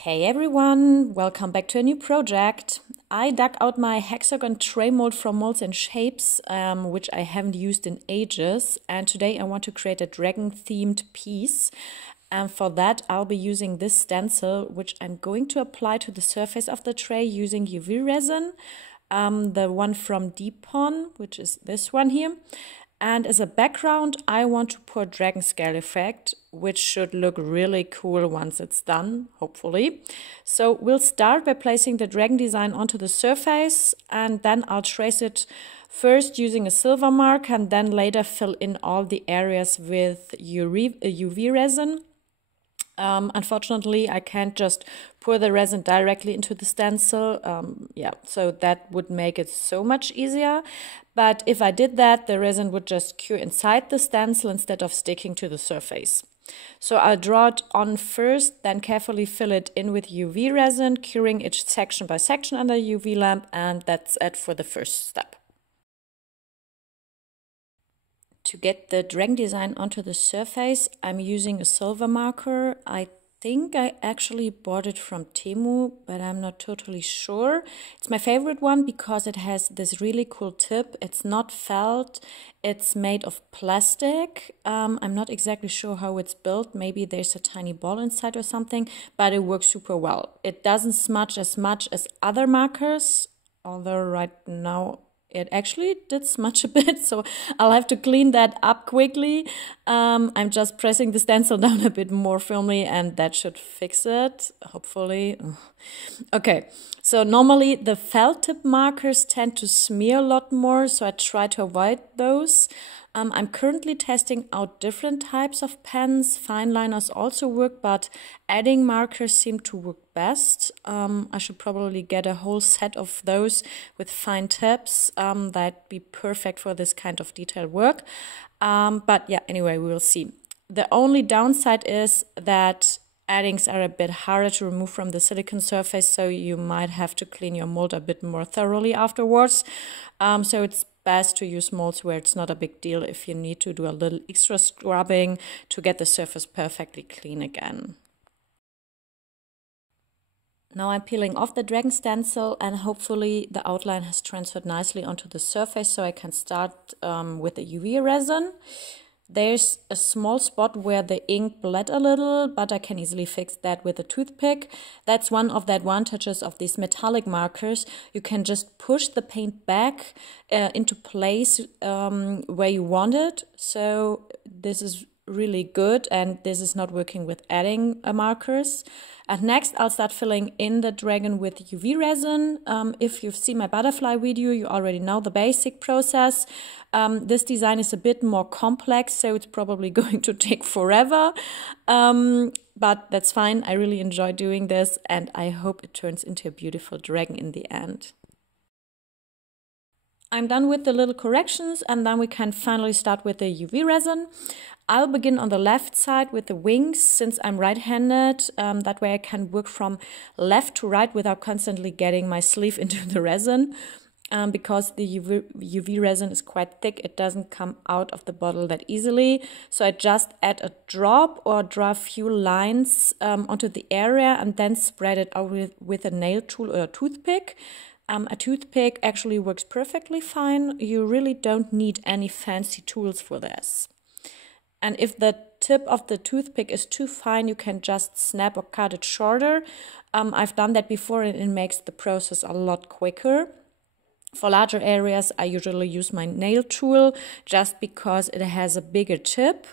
Hey everyone, welcome back to a new project. I dug out my Hexagon tray mold from Moldsandshapes, which I haven't used in ages, and today I want to create a dragon themed piece. And for that I'll be using this stencil, which I'm going to apply to the surface of the tray using UV resin, the one from Deepon, which is this one here. And as a background, I want to pour dragon scale effect, which should look really cool once it's done, hopefully. So we'll start by placing the dragon design onto the surface, and then I'll trace it first using a silver mark and then later fill in all the areas with UV resin. Unfortunately, I can't just pour the resin directly into the stencil. So that would make it so much easier. But if I did that, the resin would just cure inside the stencil instead of sticking to the surface. So I'll draw it on first, then carefully fill it in with UV resin, curing each section by section under UV lamp, and that's it for the first step. To get the dragon design onto the surface, I'm using a silver marker. I think I actually bought it from Temu, but I'm not totally sure. It's my favorite one because it has this really cool tip. It's not felt, it's made of plastic. I'm not exactly sure how it's built. Maybe there's a tiny ball inside or something, but it works super well. It doesn't smudge as much as other markers, although right now it actually did smudge a bit, so I'll have to clean that up quickly. I'm just pressing the stencil down a bit more firmly and that should fix it, hopefully. Okay, so normally the felt tip markers tend to smear a lot more, so I try to avoid those. I'm currently testing out different types of pens. Fine liners also work, but adding markers seem to work best. I should probably get a whole set of those with fine tips. That'd be perfect for this kind of detail work. But yeah, anyway, we'll see. The only downside is that addings are a bit harder to remove from the silicone surface, so you might have to clean your mold a bit more thoroughly afterwards. So it's best to use molds where it's not a big deal if you need to do a little extra scrubbing to get the surface perfectly clean again. Now I'm peeling off the dragon stencil and hopefully the outline has transferred nicely onto the surface, so I can start with the UV resin. There's a small spot where the ink bled a little, but I can easily fix that with a toothpick. That's one of the advantages of these metallic markers. You can just push the paint back into place where you want it. So this is really good, and this is not working with adding markers. And next I'll start filling in the dragon with UV resin. If you've seen my butterfly video, you already know the basic process. This design is a bit more complex, so it's probably going to take forever. But that's fine. I really enjoy doing this, and I hope it turns into a beautiful dragon in the end. I'm done with the little corrections, and then we can finally start with the UV resin. I'll begin on the left side with the wings, since I'm right-handed. That way I can work from left to right without constantly getting my sleeve into the resin. Because the UV resin is quite thick, it doesn't come out of the bottle that easily. So I just add a drop or draw a few lines onto the area and then spread it out with a nail tool or a toothpick. A toothpick actually works perfectly fine. You really don't need any fancy tools for this. And if the tip of the toothpick is too fine, you can just snap or cut it shorter. I've done that before and it makes the process a lot quicker. For larger areas, I usually use my nail tool just because it has a bigger tip.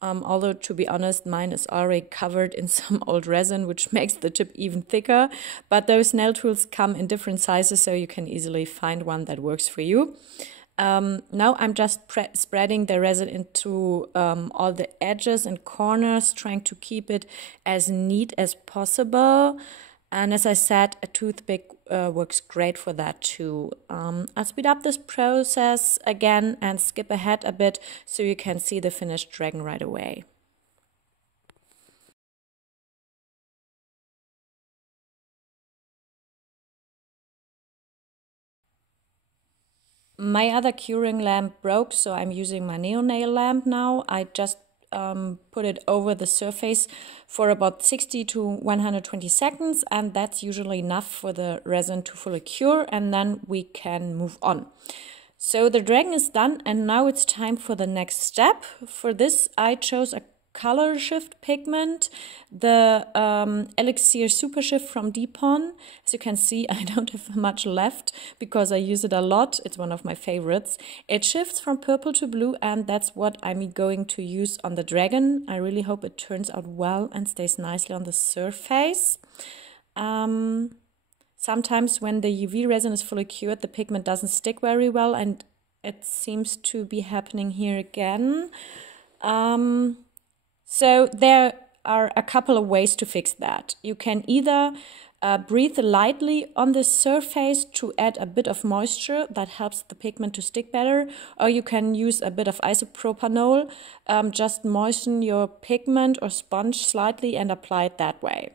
Although, to be honest, mine is already covered in some old resin, which makes the tip even thicker. But those nail tools come in different sizes, so you can easily find one that works for you. Now I'm just spreading the resin into all the edges and corners, trying to keep it as neat as possible. And as I said, a toothpick works great for that too. I'll speed up this process again and skip ahead a bit so you can see the finished dragon right away. My other curing lamp broke, so I'm using my Neo nail lamp now. I just put it over the surface for about 60 to 120 seconds, and that's usually enough for the resin to fully cure, and then we can move on. So the dragon is done, and now it's time for the next step. For this I chose a ColorShift pigment, the Elixir Super Shift from Depon. As you can see, I don't have much left because I use it a lot. It's one of my favorites. It shifts from purple to blue, and that's what I'm going to use on the dragon. I really hope it turns out well and stays nicely on the surface. Sometimes when the UV resin is fully cured, the pigment doesn't stick very well, and it seems to be happening here again. So there are a couple of ways to fix that. You can either breathe lightly on the surface to add a bit of moisture that helps the pigment to stick better, or you can use a bit of isopropanol, just moisten your pigment or sponge slightly and apply it that way.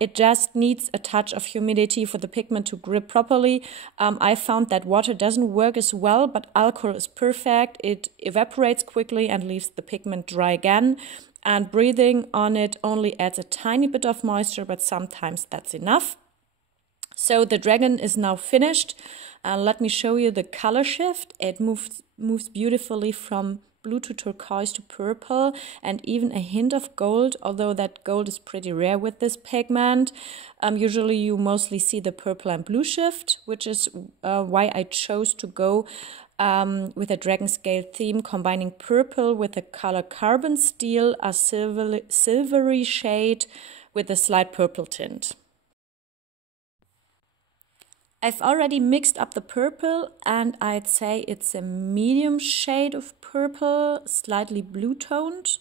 It just needs a touch of humidity for the pigment to grip properly. I found that water doesn't work as well, but alcohol is perfect. It evaporates quickly and leaves the pigment dry again. And breathing on it only adds a tiny bit of moisture, but sometimes that's enough. So the dragon is now finished. Let me show you the color shift. It moves beautifully from blue to turquoise to purple, and even a hint of gold, although that gold is pretty rare with this pigment. Usually you mostly see the purple and blue shift, which is why I chose to go with a dragon scale theme, combining purple with the color carbon steel, a silvery shade with a slight purple tint. I've already mixed up the purple, and I'd say it's a medium shade of purple, slightly blue toned.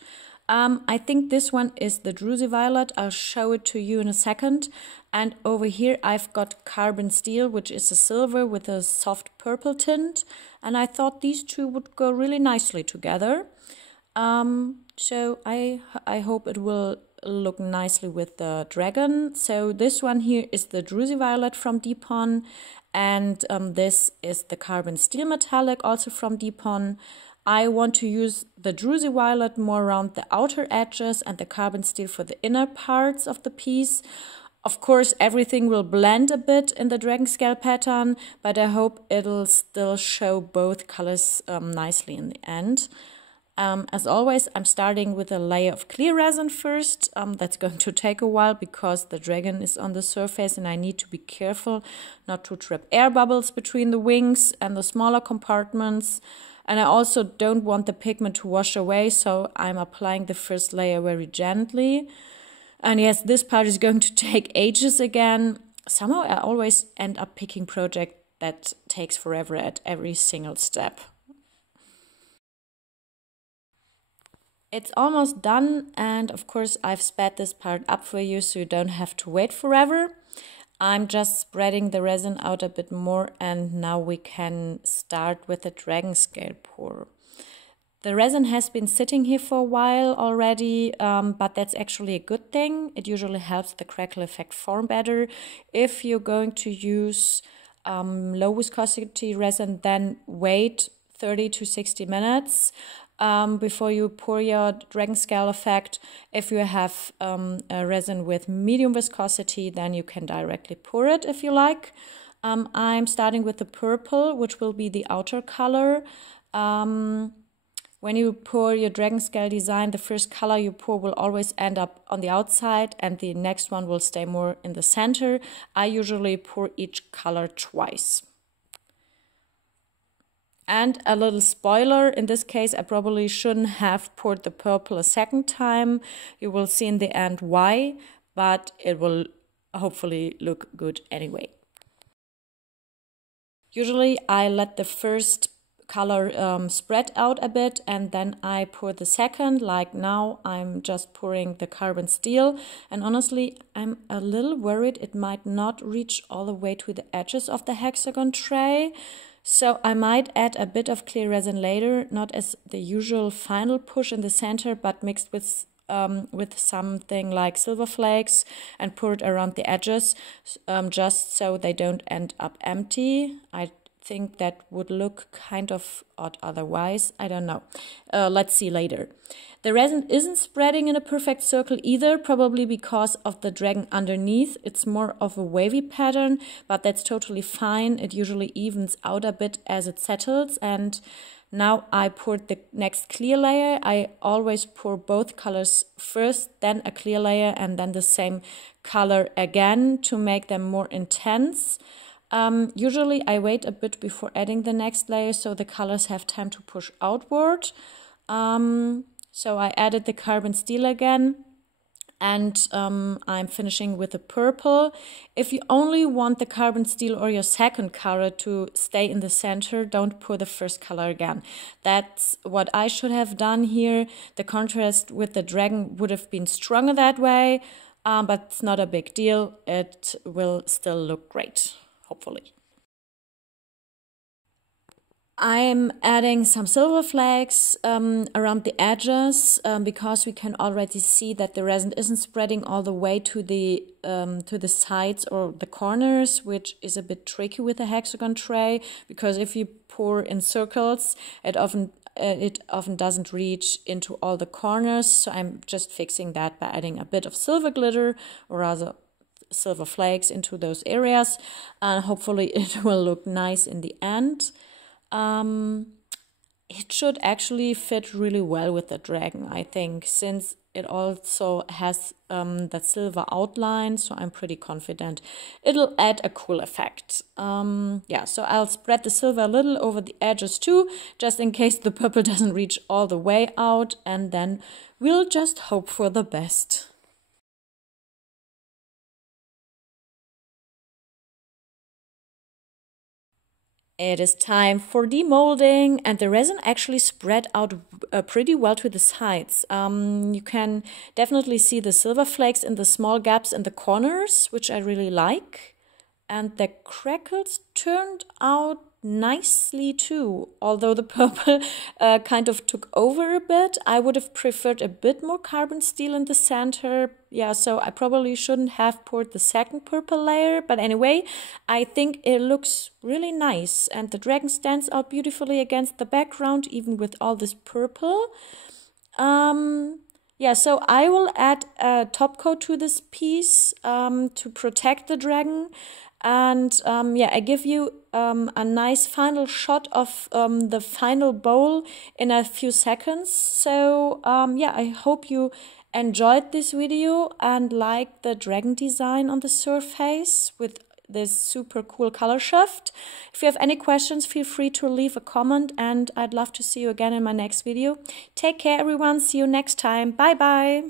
I think this one is the druzy violet. I'll show it to you in a second. And over here I've got carbon steel, which is a silver with a soft purple tint. And I thought these two would go really nicely together. So I hope it will look nicely with the dragon. So this one here is the druzy violet from Depon, and this is the carbon steel metallic, also from Depon. I want to use the druzy violet more around the outer edges and the carbon steel for the inner parts of the piece. Of course, everything will blend a bit in the dragon scale pattern, but I hope it'll still show both colors nicely in the end. As always, I'm starting with a layer of clear resin first. That's going to take a while because the dragon is on the surface and I need to be careful not to trap air bubbles between the wings and the smaller compartments. And I also don't want the pigment to wash away, so I'm applying the first layer very gently. And yes, this part is going to take ages again. Somehow I always end up picking project that takes forever at every single step. It's almost done, and of course I've sped this part up for you so you don't have to wait forever. I'm just spreading the resin out a bit more, and now we can start with the dragon scale pour. The resin has been sitting here for a while already, but that's actually a good thing. It usually helps the crackle effect form better. If you're going to use low viscosity resin, then wait 30 to 60 minutes. Before you pour your dragon scale effect. If you have a resin with medium viscosity, then you can directly pour it if you like. I'm starting with the purple, which will be the outer color. When you pour your dragon scale design, the first color you pour will always end up on the outside and the next one will stay more in the center. I usually pour each color twice. And a little spoiler, in this case I probably shouldn't have poured the purple a second time. You will see in the end why, but it will hopefully look good anyway. Usually I let the first color spread out a bit and then I pour the second, like now I'm just pouring the carbon steel, and honestly I'm a little worried it might not reach all the way to the edges of the hexagon tray. So I might add a bit of clear resin later, not as the usual final push in the center, but mixed with something like silver flakes and pour it around the edges, just so they don't end up empty. I think that would look kind of odd otherwise. I don't know. Let's see later. The resin isn't spreading in a perfect circle either, probably because of the dragon underneath. It's more of a wavy pattern, but that's totally fine. It usually evens out a bit as it settles. And now I poured the next clear layer. I always pour both colors first, then a clear layer, and then the same color again to make them more intense. Usually I wait a bit before adding the next layer so the colors have time to push outward. So I added the carbon steel again, and I'm finishing with the purple. If you only want the carbon steel or your second color to stay in the center, don't pour the first color again. That's what I should have done here. The contrast with the dragon would have been stronger that way, but it's not a big deal. It will still look great, hopefully. I'm adding some silver flakes around the edges because we can already see that the resin isn't spreading all the way to the sides or the corners, which is a bit tricky with a hexagon tray, because if you pour in circles, it often doesn't reach into all the corners. So I'm just fixing that by adding a bit of silver glitter, or rather silver flakes, into those areas, and hopefully it will look nice in the end. It should actually fit really well with the dragon, I think, since it also has that silver outline, so I'm pretty confident it'll add a cool effect. Yeah, so I'll spread the silver a little over the edges too, just in case the purple doesn't reach all the way out, and then we'll just hope for the best. It is time for demolding, and the resin actually spread out pretty well to the sides. You can definitely see the silver flakes in the small gaps in the corners, which I really like. And the crackles turned out nicely too, although the purple kind of took over a bit. I would have preferred a bit more carbon steel in the center. Yeah, so I probably shouldn't have poured the second purple layer, but anyway, I think it looks really nice, and the dragon stands out beautifully against the background, even with all this purple. Yeah, so I will add a top coat to this piece to protect the dragon. And yeah, I give you a nice final shot of the final bowl in a few seconds. So yeah, I hope you enjoyed this video and liked the dragon design on the surface with this super cool color shift. If you have any questions, feel free to leave a comment, and I'd love to see you again in my next video. Take care, everyone. See you next time. Bye bye.